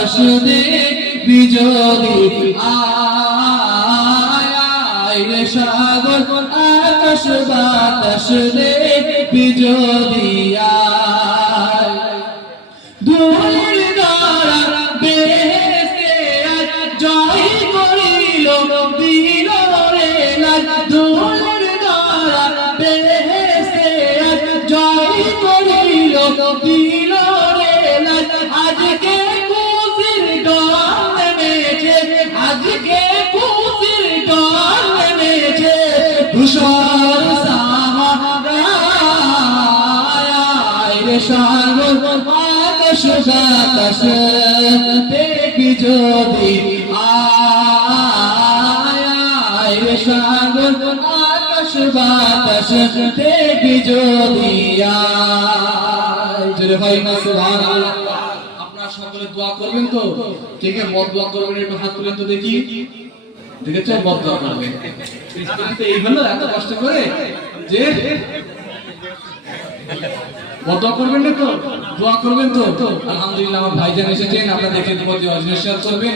বাতাস দেখবি যদি আয় আয় রে সাগর আকাশ বাতাস দেখবি যদি আয় ধুলির দ্বারা বেহেশতে আজ জয় করিল দিল রে লাজ ধুলির দ্বারা বেহেশতে আজ জয় করিল দিল রে লাজ আজকে খুশির গান নেমেছে আজকে খুশির গান নেমেছে ধূসর সাহারায় রে সাগর আকাশ বাতাস দেখবি যদি আয় আয় রে সাগর আকাশ বাতাস দেখবি যদি আয় জোরে ভাই না সুবহানাল্লাহ। আপনারা সকলে দোয়া করবেন তো? কে কে বদদোয়া করবেন একটু হাত তুলেন তো দেখি। দেখেছো বদদোয়া করবেন এই হলো এত কষ্ট করে যে বদদোয়া করবেন না তো? দোয়া করবেন তো? আলহামদুলিল্লাহ আমার ভাইজান এসেছেন, আপনারা দেখে দোয়া করবেন।